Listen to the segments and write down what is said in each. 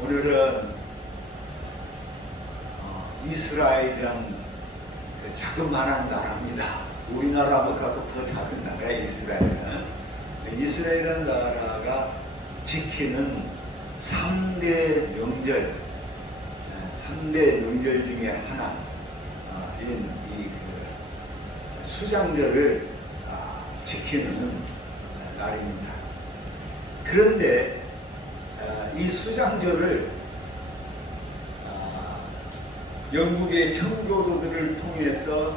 오늘은 이스라엘이란 그 자그마한 나라입니다. 우리나라보다도 더 작은 나라예요. 이스라엘이라는 나라가 지키는 3대 명절, 3대 명절 중에 하나인 그 수장절을 지키는 날입니다. 그런데 이 수장절을 영국의 청교도들을 통해서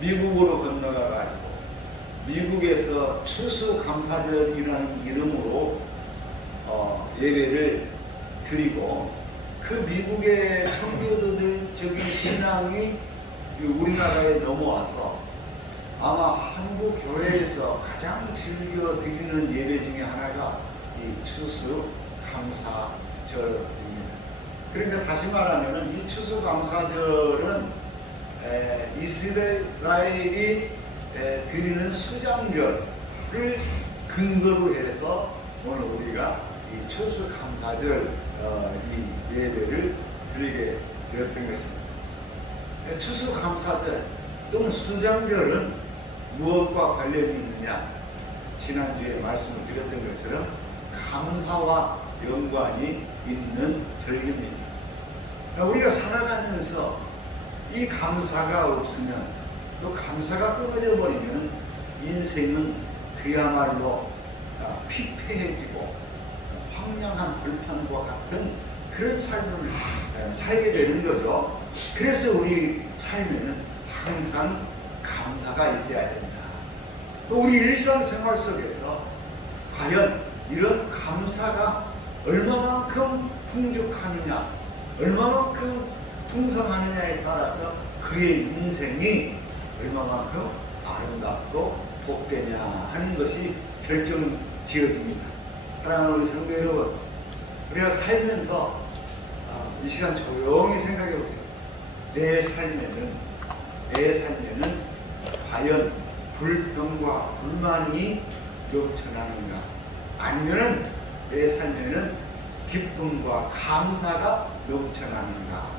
미국으로 건너가가지고 미국에서 추수감사절이라는 이름으로 예배를 드리고, 그 미국의 청교도들적인 신앙이 우리나라에 넘어와서 아마 한국 교회에서 가장 즐겨 드리는 예배 중에 하나가 이 추수감사절입니다. 그러니까 다시 말하면 이 추수감사절은 이스라엘이 드리는 수장절을 근거로 해서 오늘 우리가 이 추수감사절 이 예배를 드리게 되었던 것입니다. 추수감사절 또는 수장절은 무엇과 관련이 있느냐? 지난주에 말씀을 드렸던 것처럼 감사와 연관이 있는 절기입니다. 우리가 살아가면서 이 감사가 없으면, 또 감사가 끊어져 버리면 인생은 그야말로 피폐해지고 황량한 불판과 같은 그런 삶을 살게 되는 거죠. 그래서 우리 삶에는 항상 감사가 있어야 됩니다. 또 우리 일상생활 속에서 과연 이런 감사가 얼마만큼 풍족하느냐, 얼마만큼 풍성하느냐에 따라서 그의 인생이 얼마만큼 아름답고 복되냐 하는 것이 결정지어집니다. 사랑하는 우리 성도 여러분, 우리가 살면서 이 시간 조용히 생각해 보세요. 내 삶에는 과연 불평과 불만이 넘쳐나는가, 아니면은 내 삶에는 기쁨과 감사가 넘쳐나는가,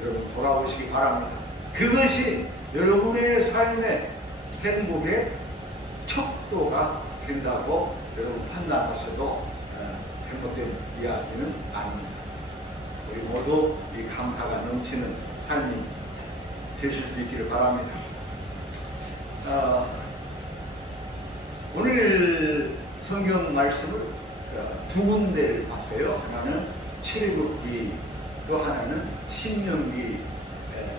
여러분 돌아보시기 바랍니다. 그것이 여러분의 삶의 행복의 척도가 된다고 여러분 판단하셔도 잘못된 이야기는 아닙니다. 우리 모두 이 감사가 넘치는 삶이 되실 수 있기를 바랍니다. 오늘 성경 말씀을 두 군데를 봤어요. 하나는 출애굽기, 또 하나는 신명기.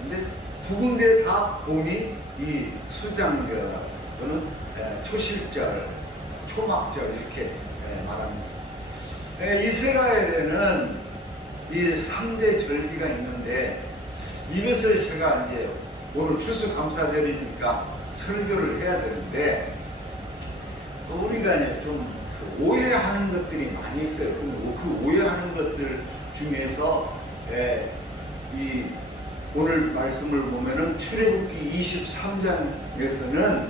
근데 두 군데 다 공이 이 수장절 또는 초실절, 초막절 이렇게 말합니다. 이스라엘에는 이 3대 절기가 있는데, 이것을 제가 이제 오늘 추수감사절이니까 설교를 해야 되는데, 우리가 이제 좀 오해하는 것들이 많이 있어요. 그 오해하는 것들 중에서 이 오늘 말씀을 보면은 출애굽기 23장에서는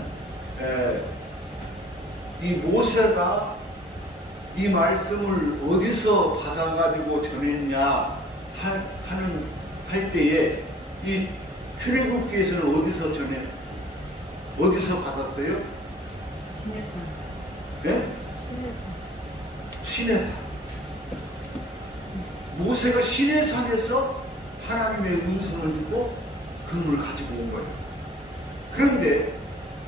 이 모세가 이 말씀을 어디서 받아가지고 전했냐 할 때에, 이 출애굽기에서는 어디서 받았어요? 시내산. 네? 시내산. 모세가 시내산에서 하나님의 음성을 듣고 그걸 가지고 온 거예요. 그런데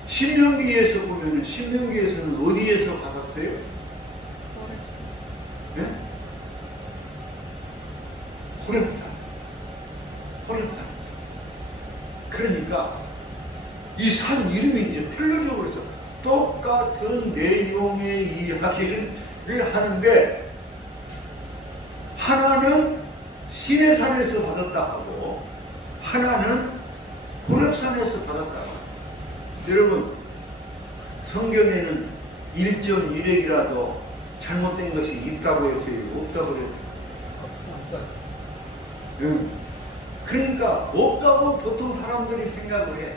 신명기에서 보면은, 신명기에서는 어디에서 받았어요? 네? 호렙산. 그러니까 이 산 이름이 이제 틀려져 버렸어. 똑같은 내용의 이야기를 하는데, 하나는 시내산에서 받았다 하고 하나는 호렙산에서 받았다 하고. 여러분, 성경에는 1.1핵이라도 잘못된 것이 있다고 했어요? 없다고 했어요? 그러니까 없다고 보통 사람들이 생각을 해.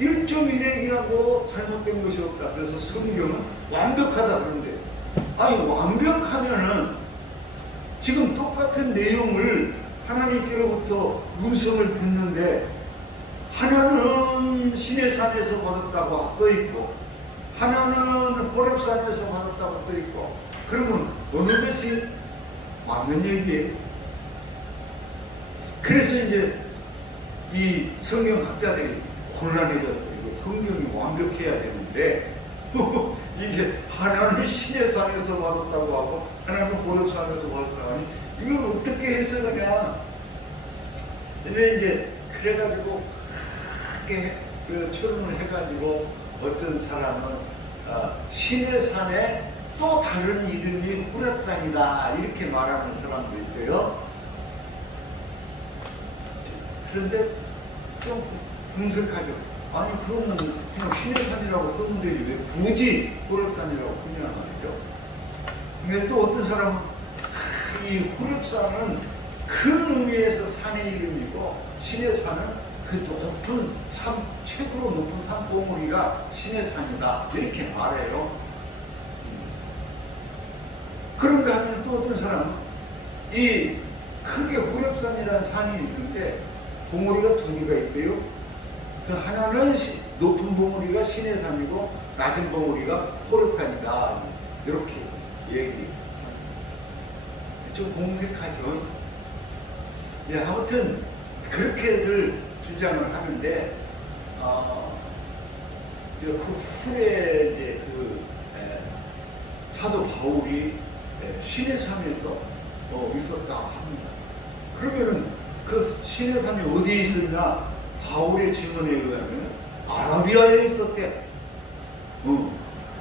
1.1핵이라도 잘못된 것이 없다. 그래서 성경은 완벽하다 그러는데 아니 완벽하면은 지금 똑같은 내용을 하나님께로부터 음성을 듣는데 하나는 시내산에서 받았다고 써 있고 하나는 호렙산에서 받았다고 써 있고 그러면 어느 것이 맞는 얘기예요? 그래서 이제 이 성경학자들이 곤란해졌어요. 성경이 완벽해야 되는데 이게 하나는 시내산에서 받았다고 하고 하나는 호렙산에서 받았다고 하니 이걸 어떻게 해석하냐. 근데 이제 그래가지고 크게 그 추론을 해가지고 어떤 사람은 시내산에 또 다른 이름이 호렙산이다 이렇게 말하는 사람도 있어요. 그런데 좀 분석하죠. 아니 그러면 그냥 시내산이라고 썼는데 왜 굳이 호렙산이라고 쓰냐 말이죠. 근데 또 어떤 사람은 이 호렙산은 큰 의미에서 산의 이름이고 시내산은 그 높은 산, 최고로 높은 산봉우리가 시내산이다 이렇게 말해요. 그런가 하면 또 어떤 사람은 이 크게 호렙산이라는 산이 있는데 봉우리가 두 개가 있어요. 그 하나는 높은 봉우리가 시내산이고 낮은 봉우리가 호렙산이다 이렇게 얘기. 좀 공색하죠. 네, 아무튼 그렇게들 주장을 하는데 그 후에 이제 사도 바울이 시내산에서 있었다 합니다. 그러면은 그 시내산이 어디에 있었냐? 바울의 증언에 의하면 아라비아에 있었대.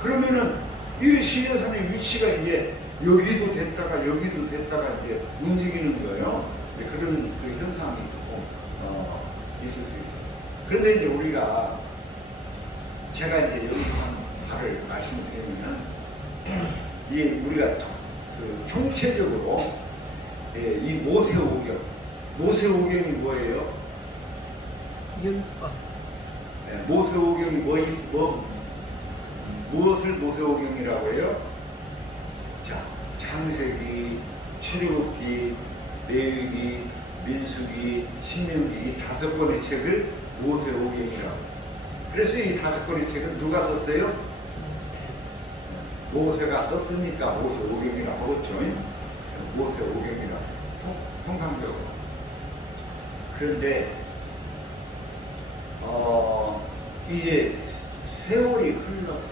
그러면은 이 시내산의 위치가 이제 여기도 됐다가 여기도 됐다가 이제 움직이는 거예요. 그런 그 현상이 조금 있을 수 있어요. 그런데 이제 우리가 제가 이제 여기서 한 바를 말씀드리면은 이 우리가 그 총체적으로 이 모세오경이 뭐예요? 율법. 모세오경이 무엇을 모세오경이라고 해요? 자, 창세기, 출애굽기, 레위기, 민수기, 신명기 이 5권의 책을 모세오경이라고. 그래서 이 5권의 책은 누가 썼어요? 모세가 썼으니까 모세오경이라고 하겠죠. 모세오경이라고 통상적으로. 그런데 이제 세월이 흘러서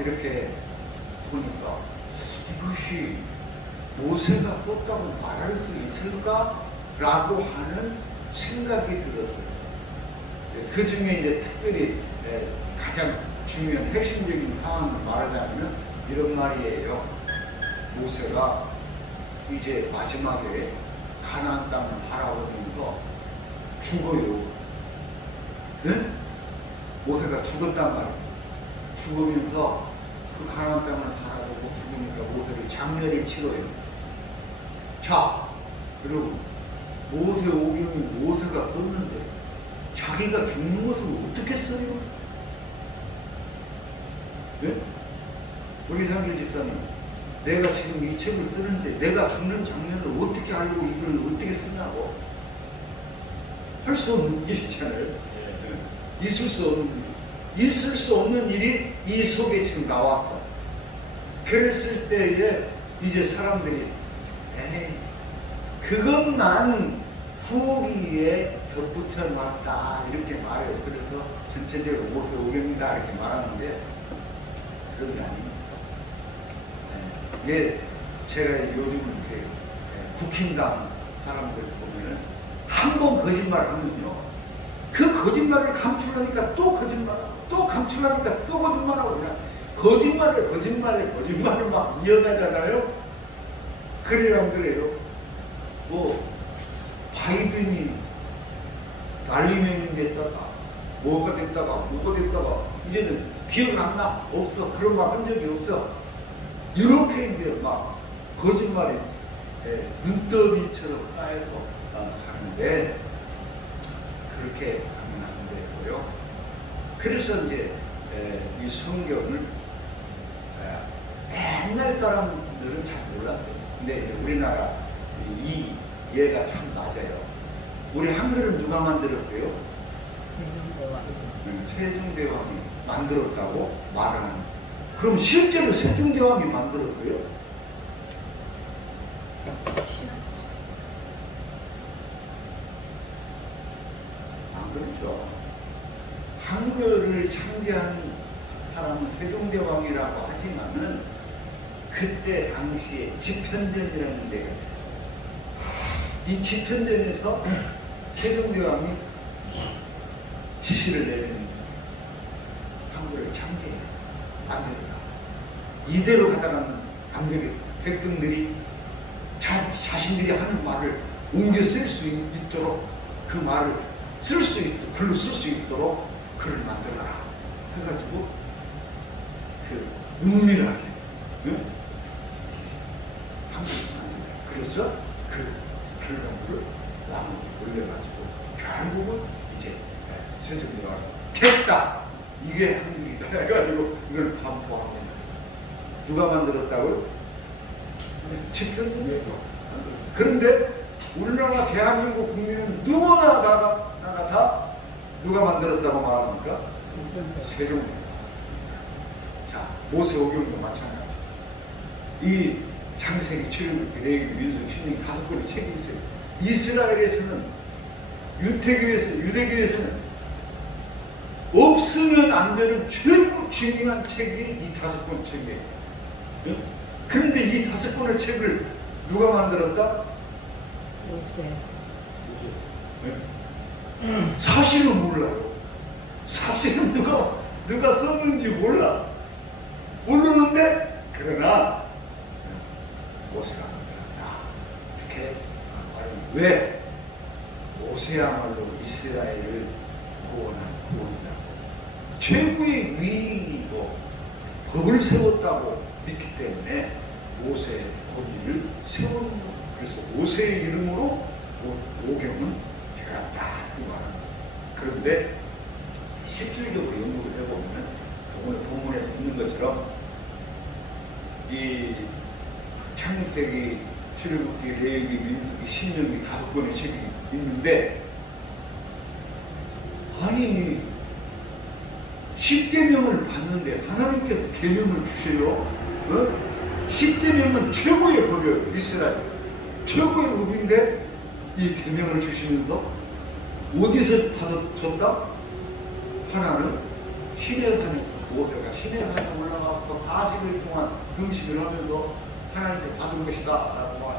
이렇게 보니까 이것이 모세가 썼다고 말할 수 있을까라고 하는 생각이 들었어요. 그 중에 이제 특별히 가장 중요한 핵심적인 상황을 말하자면 이런 말이에요. 모세가 이제 마지막에 가나안 땅을 바라보면서 죽어요. 네? 모세가 죽었단 말이에요. 죽으면서 그 가나안 땅을 바라보고 죽으니까 모세를 장례를 치러요. 자, 그리고 모세오경이 모세가 썼는데 자기가 죽는 것을 어떻게 써요? 네? 우리 상규 집사님, 내가 지금 이 책을 쓰는데 내가 죽는 장면을 어떻게 알고 이걸 어떻게 쓰냐고. 할 수 없는 일이잖아요. 있을 수 없는 일이 이 속에 지금 나왔어. 그랬을 때에 이제 사람들이 에이, 그것만 후기에 덧붙여 놨다 이렇게 말해요. 그래서 전체적으로 모세오경이다 이렇게 말하는데 그런 게 아닙니다. 이게 제가 요즘 이렇게 국힘당 사람들 보면은 한 번 거짓말을 하면요, 그 거짓말을 감추려니까 또 거짓말하고 또 감추려니까 또 거짓말하고 그냥 거짓말을 막 이어가잖아요. 그래요 안 그래요? 뭐 바이든이 난리명이 됐다가 뭐가 됐다가 이제는 기억 안 나? 없어. 그런 말 한 적이 없어. 이렇게 이제 막 거짓말이 눈더미처럼 쌓여서 가는데 그렇게 하면 안 되고요. 그래서 이제 이 성경을 옛날 사람들은 잘 몰랐어요. 근데 우리나라 이 예가 참 맞아요. 우리 한글은 누가 만들었어요? 세종대왕. 세종대왕이 만들었다고 말하는. 그럼 실제로 세종대왕이 만들었어요? 안 그렇죠. 한글을 창제한 사람은 세종대왕이라고 하지만은 그때 당시에 집현전이라는 데가 있어요. 이 집현전에서 세종대왕이 지시를 내리는 한글을 창제해 만들어라. 이대로 가다가는 안 되겠다. 백성들이 자신들이 하는 말을 옮겨 쓸 수 있도록 그 말을 쓸 수 있도록 글로 쓸 수 있도록 글을 만들어라. 해가지고 그 은밀하게 한글을 만들어라. 그래서 그 글감을 나무에 올려가지고 결국은 이제 세종대왕이 됐다. 이게 한글이다. 해가지고 이걸 반포합니다. 누가 만들었다고요? 집현전에서. 그런데 우리나라 대한민국 국민은 누구나 나가 다 누가 만들었다고 말합니까? 세종대왕. 자, 모세오경도 마찬가지. 이 창세기, 출애굽기, 레위기, 민수기, 신명기 5권의 책이 있어요. 이스라엘에서는 유대교에서는 없으면 안 되는 최고 중요한 책이 이 5권 책이에요. 응? 그런데 이 5권의 책을 누가 만들었다? 모세. 응? 사실은 몰라요. 사실은 누가 썼는지 몰라. 모르는데 그러나 모세가 만들었다. 이렇게 말하는. 왜? 모세야말로 이스라엘을 구원한 구원이라고. 최고의 위인이고 법을 세웠다고 믿기 때문에 모세의 권위를 세우는 것. 그래서 모세의 이름으로 오경은 되었다. 그런데 실질적으로 연구를 해보면 오늘 본문에서 있는 것처럼 이 창세기, 출애굽기, 레위기, 민수기, 신명기 5권의 책이 있는데, 아니 10계명을 받는데 하나님께서 계명을 주셔요. 10계명은 최고의 법이에요. 이스라엘 최고의 법인데 이 계명을 주시면서 어디서 받아줬다? 하나는 시내산에서. 모세가 시내산에 올라가서 40일 동안 금식을 하면서 하나님께 받은 것이다 라고 말.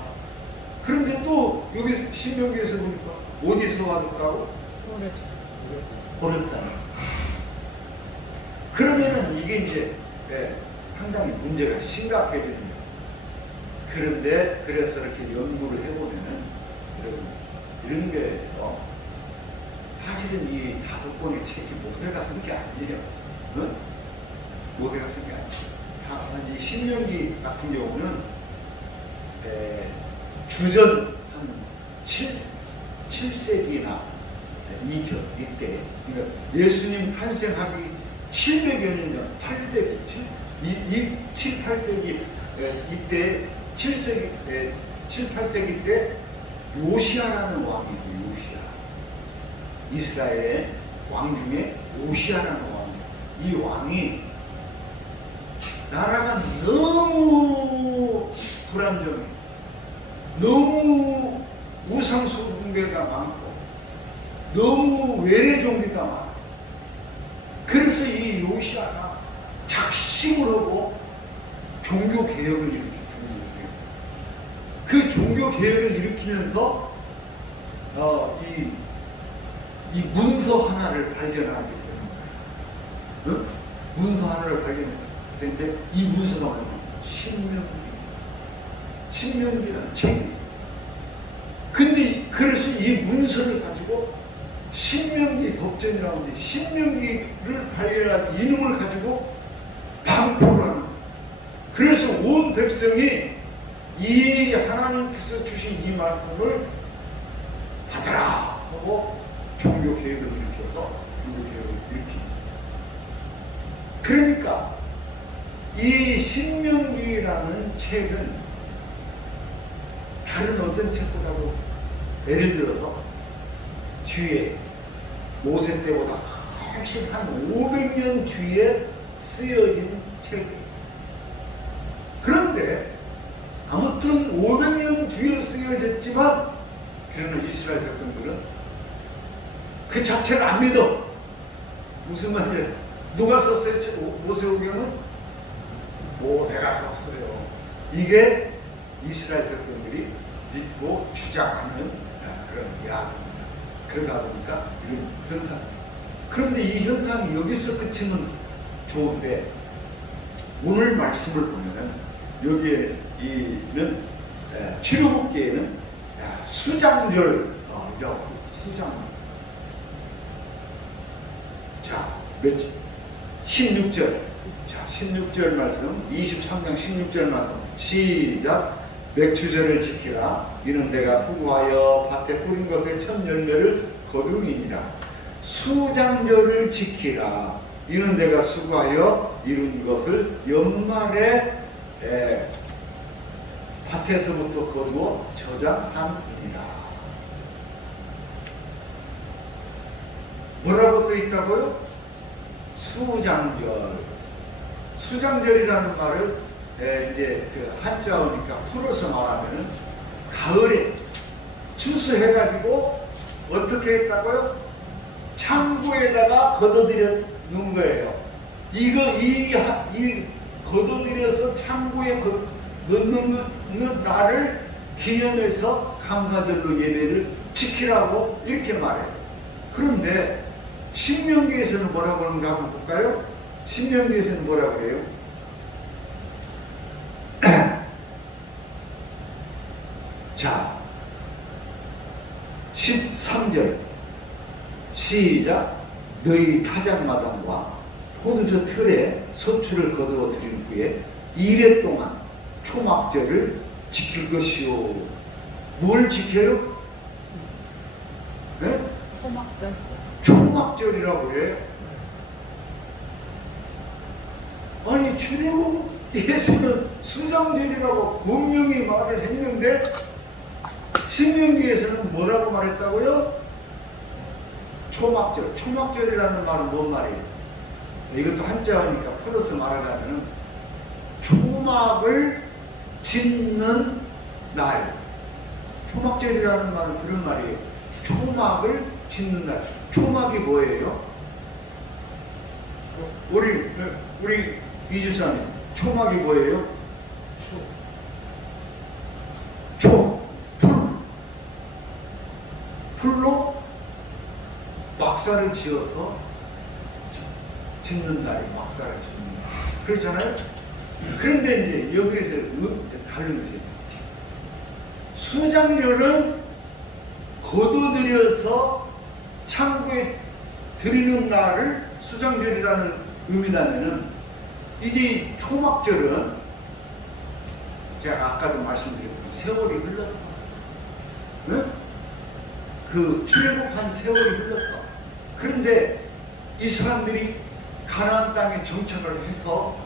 그런데 또 여기 신명기에서 보니까 어디서 받았다고? 호렙산에서. 그러면은 이게 이제 상당히 문제가 심각해집니다. 그런데 그래서 이렇게 연구를 해보면은 이런 게 사실은 이 5권의 책이 모세가 쓴 게 아니에요. 모세가 쓴 게 아니에요. 이 신명기 같은 경우는 주전 한 7세기나 이때, 그러니까 예수님 탄생하기 700여 년 전, 8세기, 7, 8세기 이때 7세기, 7, 8세기 때 요시아라는 왕이 있어요. 요시아. 이스라엘의 왕 중에 요시아라는 왕이. 이 왕이 나라가 너무 불안정해. 너무 우상숭배가 많고 너무 외래 종교가 많아. 그래서 이 요시아가 작심을 하고 종교 개혁을 일으켰어요. 그 종교 개혁을 일으키면서 이 문서 하나를 발견하게 되는 거예요. 문서 하나를 발견했는데 이 문서가 뭐냐면 신명기라는 책이. 근데 그래서 이 문서를 가지고 신명기 법전이라는데 신명기를 발견한 이놈을 가지고 반포를 하는 거예요. 그래서 온 백성이 이 하나님께서 주신 이 말씀을 받아라 하고 종교 개혁을 일으켜서 종교 개혁을 일으킵니다. 그러니까 이 신명기라는 책은 다른 어떤 책보다도 예를 들어서 뒤에 모세 때보다 훨씬 한 500년 뒤에 쓰여진 책이에요. 그런데 아무튼 500년 뒤에 쓰여졌지만 그러나 이스라엘 백성들은 그 자체를 안 믿어. 무슨 말이야? 누가 썼어요? 모세오경은? 모세가 썼어요. 이게 이스라엘 백성들이 믿고 주장하는 그런 이야기입니다. 그러다 보니까 이런 현상. 그런데 이 현상이 여기서 그치면 좋은데 오늘 말씀을 보면은 여기에는 출애굽기에는 수장절 수장. 자, 16절. 자, 16절 말씀, 23장 16절 말씀. 시작. 맥추절을 지키라. 이는 내가 수고하여 밭에 뿌린 것의 첫 열매를 거두이니라. 수장절을 지키라. 이는 내가 수고하여 이룬 것을 연말에 밭에서부터 거두어 저장함이니라. 뭐라고 써 있다고요? 수장절. 수장절이라는 말을 이제 그 한자어니까 풀어서 말하면은 가을에 추수해가지고 어떻게 했다고요? 창고에다가 걷어들여 놓은 거예요. 이 걷어들여서 창고에 넣는 날을 기념해서 감사절로 예배를 지키라고 이렇게 말해요. 그런데 신명기에서는 뭐라고 하는가 한번 볼까요? 신명기에서는 뭐라고 그래요? 자, 13절 시작. 너희 타작마당과 포도주 틀에 소출을 거두어 드린 후에 2일 동안 초막절을 지킬 것이요. 뭘 지켜요? 네? 초막절. 초막절이라고 그래. 아니 출애굽기에서는 수장절이라고 분명히 말을 했는데 신명기에서는 뭐라고 말했다고요? 초막절. 초막절이라는 말은 뭔 말이에요? 이것도 한자어니까 풀어서 말하자면 초막을 짓는 날. 초막절이라는 말은 그런 말이에요. 초막을 짓는 날. 초막이 뭐예요? 우리 이주사님, 초막이 뭐예요? 풀로 막사를 지어서 짓는 날이 막사를 짓는 날. 그렇잖아요? 그런데 이제 여기에서 다른 것이 수장료를 거둬들여서 창고에 드리는 날을 수장절이라는 의미라면은 이제 초막절은 제가 아까도 말씀드렸던 세월이 흘렀어. 네? 그 출애굽한 세월이 흘렀어. 그런데 이 사람들이 가나안 땅에 정착을 해서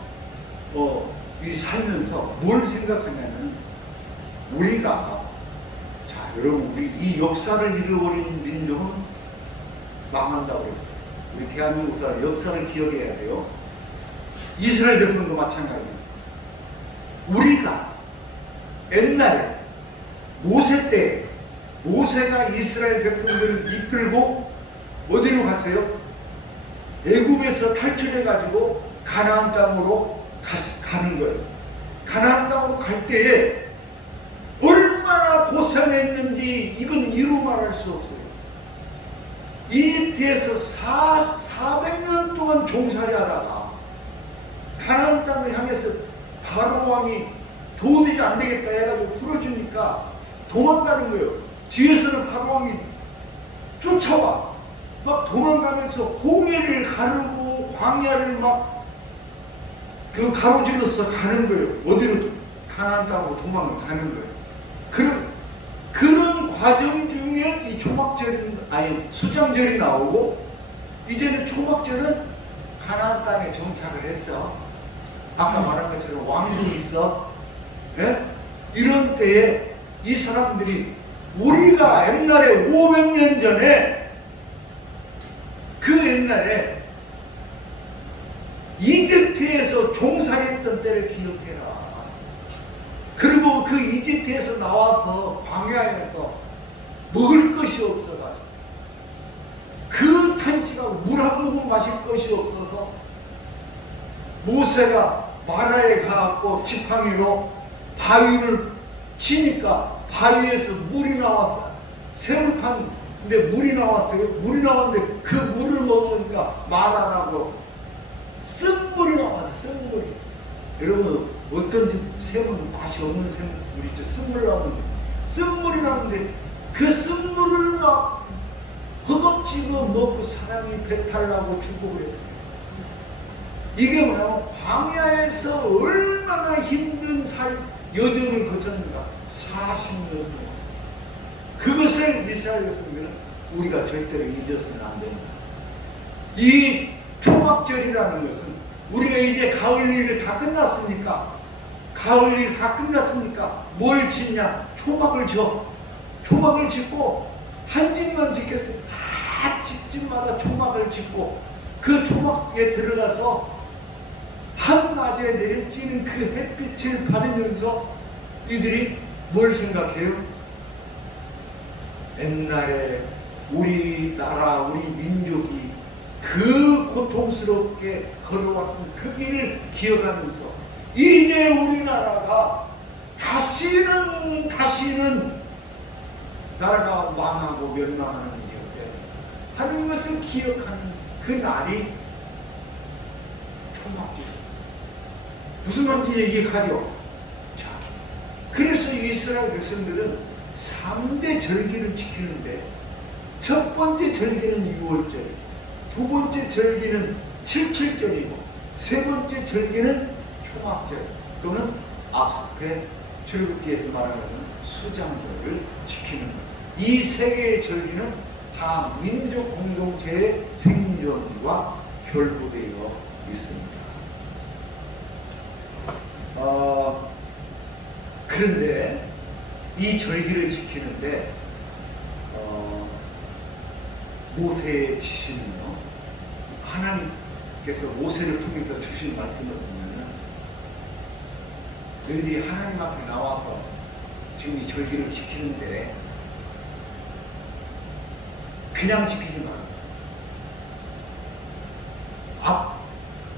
이 살면서 뭘 생각하냐면 우리가 자 여러분 우리 이 역사를 잃어버린 민족은 망한다고 그랬어요. 우리 대한민국 사람 역사를 기억해야 돼요. 이스라엘 백성도 마찬가지예요. 우리가 옛날에 모세 때 모세가 이스라엘 백성들을 이끌고 어디로 갔어요? 애굽에서 탈출해가지고 가나안 땅으로 가는 거예요. 가나안 땅으로 갈 때에 얼마나 고생했는지 이건 이루 말할 수 없어요. 이 뒤에서 400년 동안 종살이 하다가 가나안 땅을 향해서 바로 왕이 도저히 안 되겠다 해가지고 풀어주니까 도망가는 거예요. 뒤에서는 바로 왕이 쫓아와. 막 도망가면서 홍해를 가르고 광야를 막 그 가로질러서 가는 거예요. 어디로? 가나안 땅으로 도망을 가는 거예요. 그런 과정 중에 이 초막절이 아니 수장절이 나오고 이제는 초막절은 가나안 땅에 정착을 했어. 아까 말한 것처럼 왕도 있어. 예? 이런 때에 이 사람들이 우리가 옛날에 500년 전에 그 옛날에 이집트에서 종살이했던 때를 기억해라. 그리고 그 이집트에서 나와서 광야에서 먹을 것이 없어가지고 그 탄식하고 물 한 모금 마실 것이 없어서 모세가 마라에 가갖고 지팡이로 바위를 치니까 바위에서 물이 나왔어. 샘을 팠는데 물이 나왔어요. 물이 나왔는데 그 물을 먹으니까 마라라고 쓴물이 나왔어. 쓴물이. 여러분 어떤 샘은 맛이 없는 샘물 있죠. 쓴물 나오는데 쓴물이 나오는데 그 쓴물을 막 허겁지겁 먹고 사람이 배탈 나고 죽고 그랬어요. 이게 뭐냐면 광야에서 얼마나 힘든 여정을 거쳤는가. 40년 동안. 그것을 이스라엘 백성들은 우리가 절대로 잊어서는 안 됩니다. 이 초막절이라는 것은 우리가 이제 가을 일이 다 끝났으니까 뭘 짓냐? 초막을 져. 초막을 짓고 한 집만 짓겠어요. 다 집집마다 초막을 짓고 그 초막에 들어가서 한낮에 내려지는 그 햇빛을 받으면서 이들이 뭘 생각해요? 옛날에 우리나라, 우리 민족이 그 고통스럽게 걸어왔던 그 길을 기억하면서 이제 우리나라가 다시는 나라가 망하고 멸망하는 일이었어요. 하는 것을 기억하는 그 날이 초막절. 무슨 말인지 얘기하죠. 자, 그래서 이스라엘 백성들은 3대 절기를 지키는데 첫 번째 절기는 6월절, 두 번째 절기는 7.7절이고 세 번째 절기는 초막절 또는 앞에 출애굽기에서 말하는 수장절을 지키는 것. 이 세 개의 절기는 다 민족 공동체의 생존과 결부되어 있습니다. 그런데 이 절기를 지키는데 모세의 지시는요, 하나님께서 모세를 통해서 주신 말씀을 보면은 너희들이 하나님 앞에 나와서 지금 이 절기를 지키는데 그냥 지키지 마.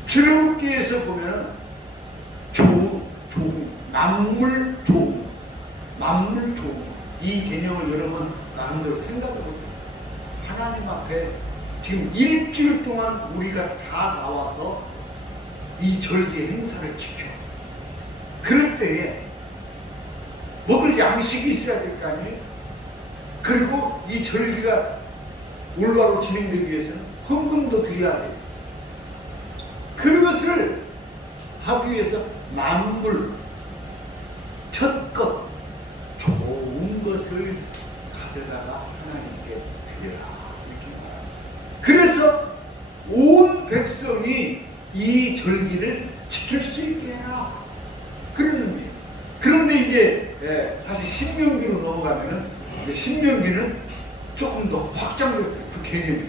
출애굽기에서 보면 만물 조무 이 개념을 여러분 나름대로 생각해 보세요. 하나님 앞에 지금 일주일 동안 우리가 다 나와서 이 절기 행사를 지켜. 그럴 때에 먹을 양식이 있어야 될 거 아니에요? 그리고 이 절기가 올바로 진행되기 위해서는 헌금도 드려야 돼요. 그것을 하기 위해서 만물, 첫것, 좋은 것을 가져다가 하나님께 드려라. 이렇게 말합니다. 그래서 온 백성이 이 절기를 지킬 수 있게 해라. 그런 의미예요. 그런데 이제 다시 신명기로 넘어가면은 신명기는 조금 더 확장됐어요. 그 개념이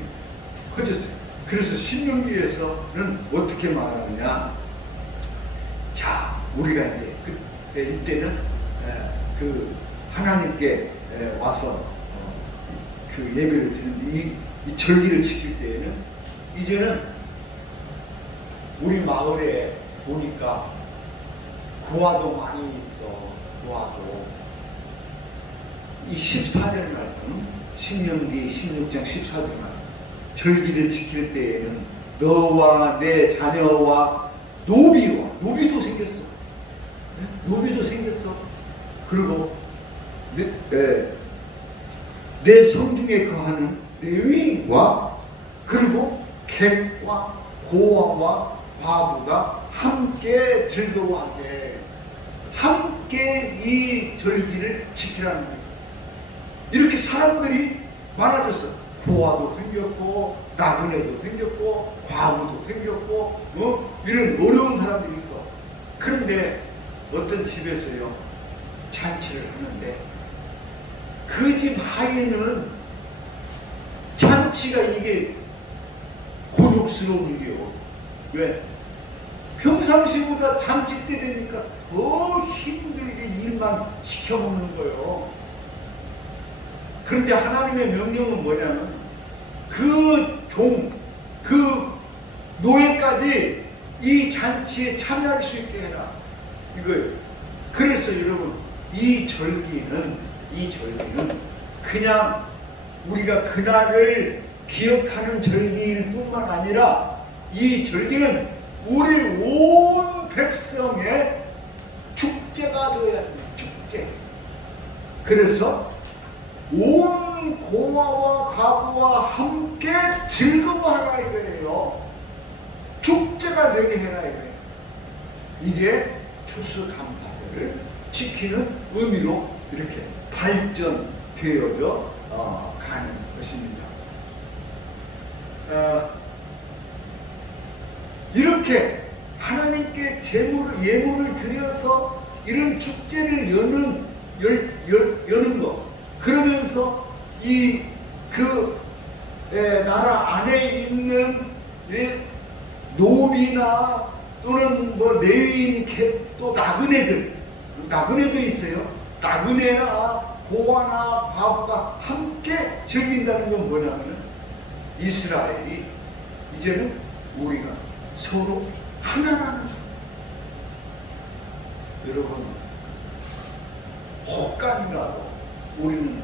커졌어요. 그래서 신명기에서는 어떻게 말하느냐? 자, 우리가 이제 이때는 그 하나님께 와서 그 예배를 드리는데 이 절기를 지킬 때에는 이제는 우리 마을에 보니까 고아도 많이 있어. 고아도 이 14절 말씀, 신명기 16장 14절 말씀, 절기를 지킬 때에는 너와 내 자녀와 노비도 생겼어. 노비도 생겼어. 그리고 내 성중에 거하는 레위인과 그리고 객과 고아와 과부가 함께 즐거워하게, 함께 이 절기를 지키라는 거예요. 이렇게 사람들이 많아졌어. 고아도 생겼고 나그네도 생겼고 과부도 생겼고 이런 어려운 사람들이 있어. 그런데 어떤 집에서요 잔치를 하는데 그 집 하에는 잔치가 이게 곤욕스러운 일이요. 왜? 평상시보다 잔치 때 되니까 더 힘들게 일만 시켜먹는 거예요. 그런데 하나님의 명령은 뭐냐면 그 그 노예까지 이 잔치에 참여할 수 있게 해라. 이거예요. 그래서 여러분 이 절기는 그냥 우리가 그날을 기억하는 절기일 뿐만 아니라 이 절기는 우리 온 백성의 축제가 되어야 합니다. 축제. 그래서 온 고아와 과부와 함께 즐거워하라 이거예요. 축제가 되게 해라 이거예요. 이게 추수감사절을 지키는 의미로 이렇게 발전되어져 가는 것입니다. 이렇게 하나님께 예물을 드려서 이런 축제를 여는 것, 그러면서 나라 안에 있는 노비나 또는 뭐 레위인 또 나그네도 있어요. 나그네나 고아나 과부가 함께 즐긴다는 건 뭐냐면은 이스라엘이 이제는 우리가 서로 하나라는 것. 여러분 혹간이라도 우리는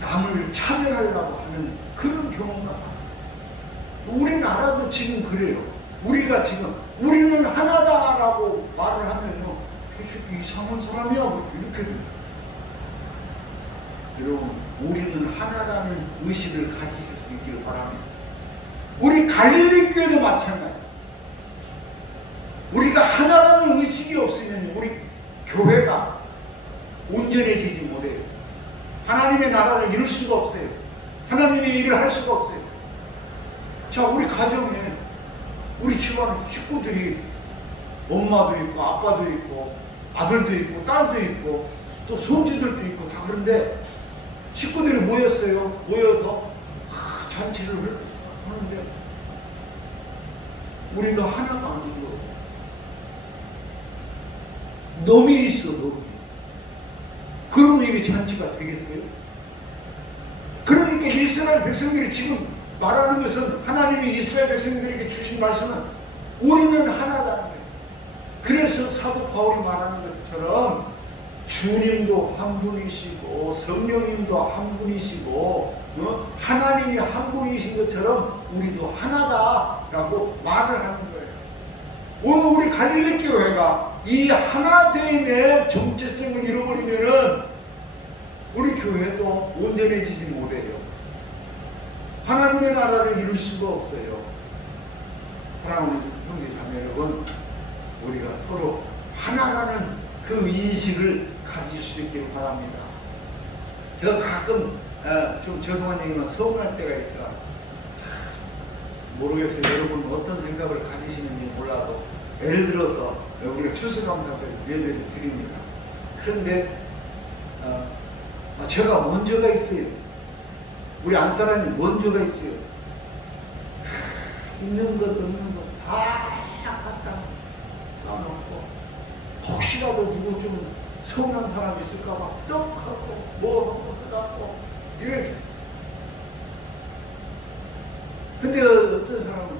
남을 차별하려고 하는 그런 경우가 많아요. 우리나라도 지금 그래요. 우리는 하나다라고 말을 하면요, 저 새끼 이상한 사람이야 이렇게 돼요. 여러분 우리는 하나라는 의식을 가지실 수 있기를 바랍니다. 우리 갈릴리 교회도 마찬가지예요. 우리가 하나라는 의식이 없으면 우리 교회가 온전해지지 못해요. 하나님의 나라를 이룰 수가 없어요. 하나님의 일을 할 수가 없어요. 자, 우리 가정에 우리 집안 식구들이 엄마도 있고 아빠도 있고 아들도 있고 딸도 있고 또 손주들도 있고 다 그런데 식구들이 모여서 잔치를 하는데 우리가 하나가 아닌 거. 놈이 있어, 놈이. 그러면 이게 잔치가 되겠어요? 그러니까 이스라엘 백성들이 지금 말하는 것은 하나님이 이스라엘 백성들에게 주신 말씀은 우리는 하나다는 거예요. 그래서 사도 바울이 말하는 것처럼 주님도 한 분이시고 성령님도 한 분이시고 하나님이 한 분이신 것처럼 우리도 하나다라고 말을 하는 거예요. 오늘 우리 갈릴리 교회가 이 하나됨의 정체성을 잃어버리면은 우리 교회도 온전해지지 못해요. 하나님의 나라를 이룰 수가 없어요. 사랑하는 형제 자매 여러분, 우리가 서로 하나라는 그 인식을 가질 수 있기를 바랍니다. 제가 가끔 좀 죄송한 얘기만 서운할 때가 있어. 모르겠어요. 여러분 어떤 생각을 가지시는지 몰라도 예를 들어서 우리가 추수감사절 예배를 드립니다. 그런데 제가 먼저가 있어요. 우리 안사람이 먼저가 있어요. 있는 것 없는 것 다 갖다 써놓고 혹시라도 누구 좀 서운한 사람이 있을까봐 떡하고 뭐하고 뜯었고 이래. 근데 어떤 사람은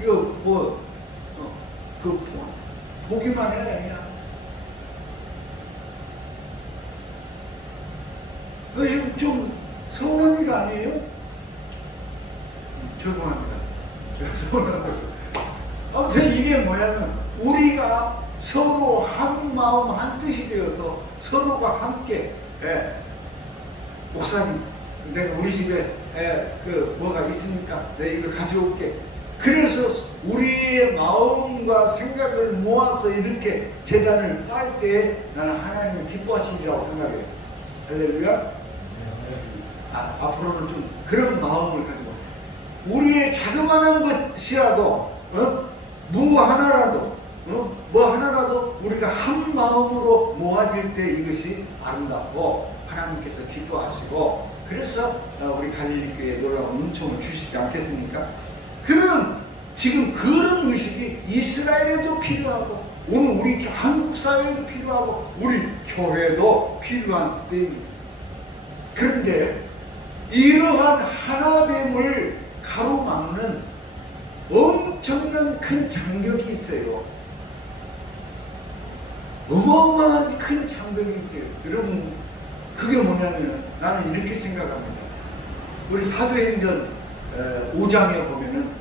이거 보기만 해라 그냥. 그거 좀 서운한 일 아니에요? 죄송합니다. 서운하다. 아무튼 이게 뭐냐면 우리가 서로 한 마음 한 뜻이 되어서 서로가 함께 목사님 내가 우리 집에 뭐가 있으니까 내가 이걸 가져올게. 그래서 우리의 마음과 생각을 모아서 이렇게 제단을 쌓을 때 나는 하나님을 기뻐하시리라고 생각해요. 할렐루야. 앞으로는 좀 그런 마음을 가지고 우리의 자그마한 것이라도 무 하나라도 뭐 하나라도 우리가 한 마음으로 모아질 때 이것이 아름답고 하나님께서 기뻐하시고 그래서 우리 갈릴리 교회에 놀라운 은총을 주시지 않겠습니까? 지금 그런 의식이 이스라엘에도 필요하고 오늘 우리 한국 사회에도 필요하고 우리 교회도 필요한 때입니다. 그런데 이러한 하나됨을 가로막는 엄청난 큰 장벽이 있어요. 어마어마한 큰 장벽이 있어요. 여러분, 그게 뭐냐면 나는 이렇게 생각합니다. 우리 사도행전 5장에 보면은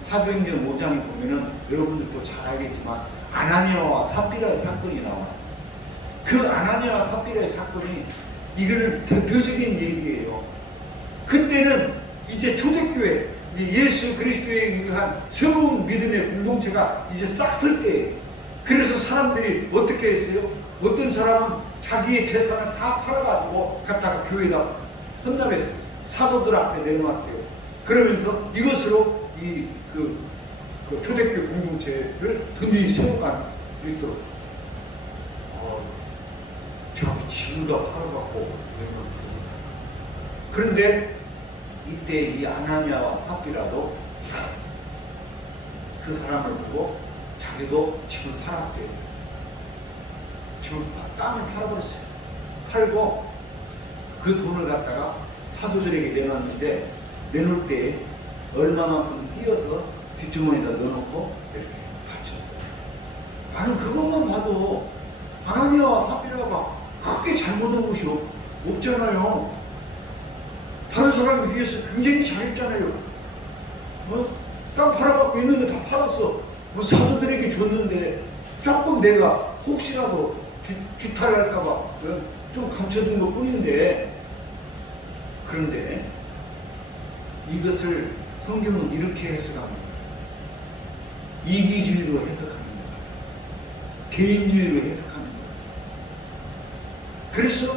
여러분들도 잘 알겠지만 아나니아와 삽비라의 사건이 나와요. 그 아나니아와 삽비라의 사건이 이거는 대표적인 얘기예요. 그때는 이제 초대교회 예수 그리스도에 의한 새로운 믿음의 공동체가 이제 싹 틀 때예요. 그래서 사람들이 어떻게 했어요? 어떤 사람은 자기의 재산을 다 팔아가지고 갖다가 교회에다 헌납했어요. 사도들 앞에 내놓았어요. 그러면서 이것으로 그 초대교회 공동체를 든든히 세워간 있도록 자기 지구가 팔아갖고 내놓았어요. 그런데 이때 이 아나니아와 삽비라도 그 사람을 보고 자기도 집을 팔았어요. 땅을 팔아버렸어요. 팔고 그 돈을 갖다가 사도들에게 내놨는데 내놓을 때 얼마만큼 띄어서 뒷주머니에다 넣어놓고 이렇게 바쳤어요. 나는 그것만 봐도 아나니아와 삽비라가 크게 잘못한 것이 없잖아요. 다른 사람에 비해서 굉장히 잘했잖아요. 땅 팔아갖고 있는 거 다 팔았어. 사도들에게 줬는데 조금 내가 혹시라도 뒤탈할까봐 좀 감춰둔 것 뿐인데, 그런데 이것을 성경은 이렇게 해석합니다. 이기주의로 해석합니다. 개인주의로 해석합니다. 그래서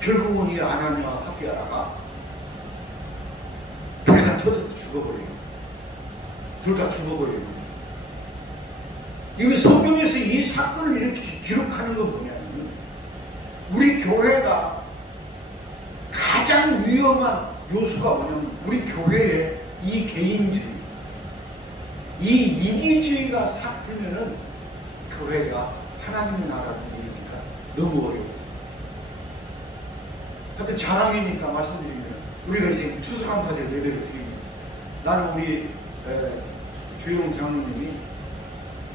결국은 이 아나니아와 삽비라가 배가 터져서 죽어버려요. 둘 다 죽어버려요. 이거 성경에서 이 사건을 이렇게 기록하는 건 뭐냐면 우리 교회가 가장 위험한 요소가 뭐냐면 우리 교회의 이 개인주의, 이 이기주의가 싹 트면은 교회가 하나님의 나라를 이루기가 너무 어려워요. 하여튼 자랑이니까 말씀드리면 우리가 이제 추수감사절 예배를 드립니다. 나는 우리 주영 장로님이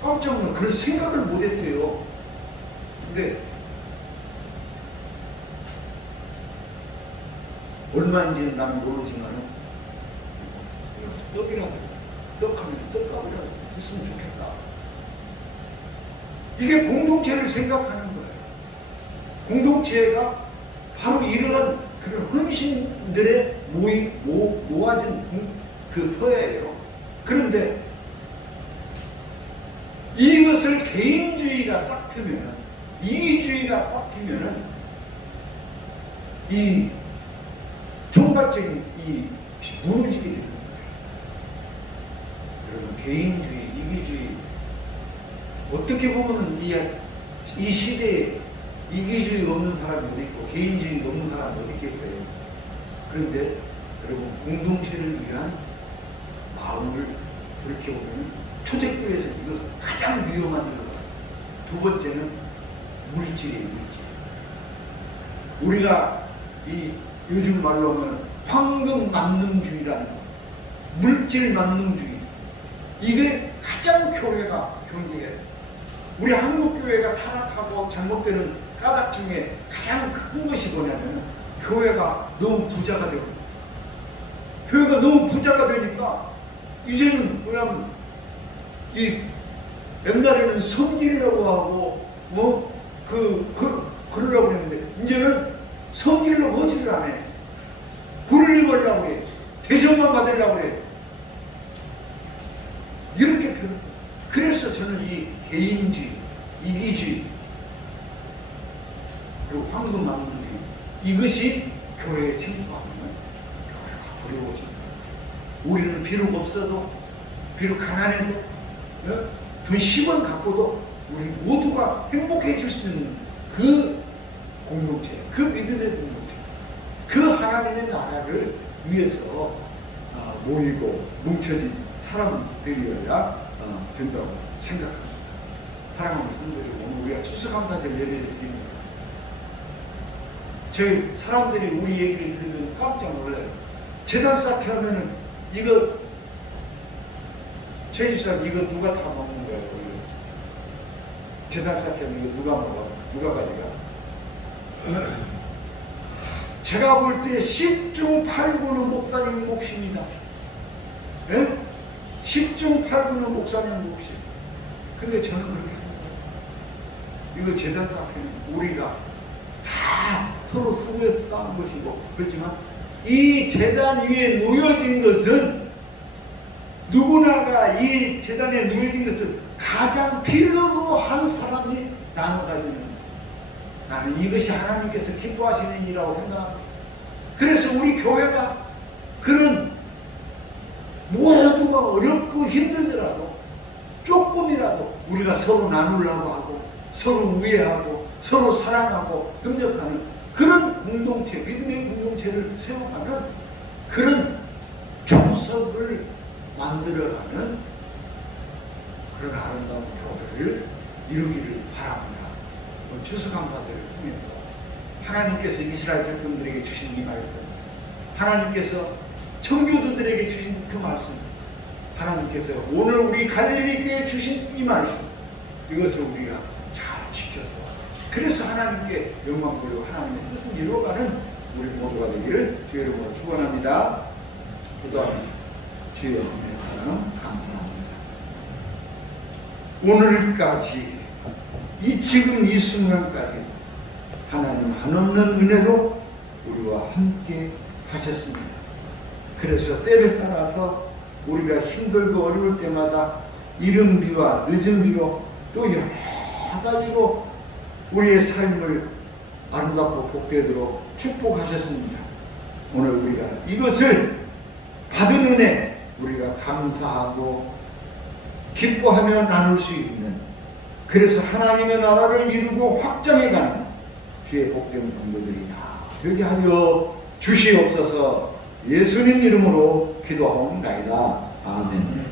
깜짝 놀라 그런 생각을 못했어요. 근데 얼마인지는 나는 모르지만은 떡하면 떡값이라도 했으면 좋겠다. 이게 공동체를 생각하는 거예요. 공동체가 바로 이러한 그런 헌신들의 모아진 그 터예요. 그런데 이것을 개인주의가 싹 트면, 이기주의가 싹 트면은 이 총괄적인 이 무너지게 되는 거예요. 여러분, 개인주의, 이기주의, 어떻게 보면은 이 시대에 이기주의 없는 사람이 어디 있고 개인주의 없는 사람이 어디 있겠어요. 그런데 여러분, 공동체를 위한 마음을 그렇게 보면 초대교회에서 이거 가장 위험한 일로 봐요. 두 번째는 물질이에요, 물질. 우리가 이 요즘 말로 하면 황금 만능주의라는 거, 물질 만능주의. 이게 가장 교회가 경계해요. 우리 한국 교회가 타락하고 잘못되는 까닭 중에 가장 큰 것이 뭐냐면 교회가 너무 부자가 되고 있어요. 교회가 너무 부자가 되니까 이제는 뭐냐면 옛날에는 섬기려고 하고 그러려고 했는데 이제는 섬기려고 하지를 않아요. 불을 입으려고 해. 대접만 받으려고 해. 이렇게 그래서 저는 이 개인주의, 이기주의, 그리고 황금만능주의, 이것이 교회에 침투하면 교회가 어려워집니다. 우리는 비록 없어도, 비록 가난해도, 돈 10원 갖고도 우리 모두가 행복해질 수 있는 그 공동체, 그 믿음의 공동체, 그 하나님의 나라를 위해서 모이고 뭉쳐진 사람들이어야 된다고 생각합니다. 사랑하는 성도들, 오늘 우리가 추수감사절 예배를 드립니다. 저희 사람들이 우리 얘기를 들으면 깜짝 놀라요. 재단 쌓기 하면은 이거 최지사 이거 누가 다 먹는 거예요? 재단 쌓기 하면 이거 누가 먹어? 누가 가져가? 제가 볼 때 10중 8구는 목사님 몫입니다. 예? 10중 8구는 목사님 몫이. 근데 저는 그렇게 생각해요. 이거 재단 쌓기는 우리가 다 서로 수고해서 쌓은 것이고, 그렇지만 이 재단 위에 놓여진 것은 누구나가 이 재단에 놓여진 것을 가장 필요로 한 사람이 나눠 가지는, 나는 이것이 하나님께서 기뻐하시는 일이라고 생각합니다. 그래서 우리 교회가 그런 모두가 어렵고 힘들더라도 조금이라도 우리가 서로 나누려고 하고 서로 우애하고 서로 사랑하고 협력하는 그런 공동체, 믿음의 공동체를 세워가는 그런 조석을 만들어가는 그런 아름다운 교회를 이루기를 바랍니다. 추수감사절을 통해서 하나님께서 이스라엘 백성들에게 주신 이 말씀, 하나님께서 청교도들에게 주신 그 말씀, 하나님께서 오늘 우리 갈릴리 교회에 주신 이 말씀, 이것을 우리가 잘 지켜서 그래서 하나님께 영광 돌리고 하나님의 뜻을 이루어가는 우리 모두가 되기를 주의 이름으로 축원합니다. 기도합니다. 주여, 하나님 감사합니다. 오늘까지 지금 이 순간까지 하나님 한없는 은혜로 우리와 함께 하셨습니다. 그래서 때를 따라서 우리가 힘들고 어려울 때마다 이른 비와 늦은 비로 또 여러 가지로 우리의 삶을 아름답고 복되도록 축복하셨습니다. 오늘 우리가 이것을 받은 은혜 우리가 감사하고 기뻐하며 나눌 수 있는, 그래서 하나님의 나라를 이루고 확장해가는 주의 복된 성도들이 다 되게 하여 주시옵소서. 예수님 이름으로 기도하옵나이다. 아멘.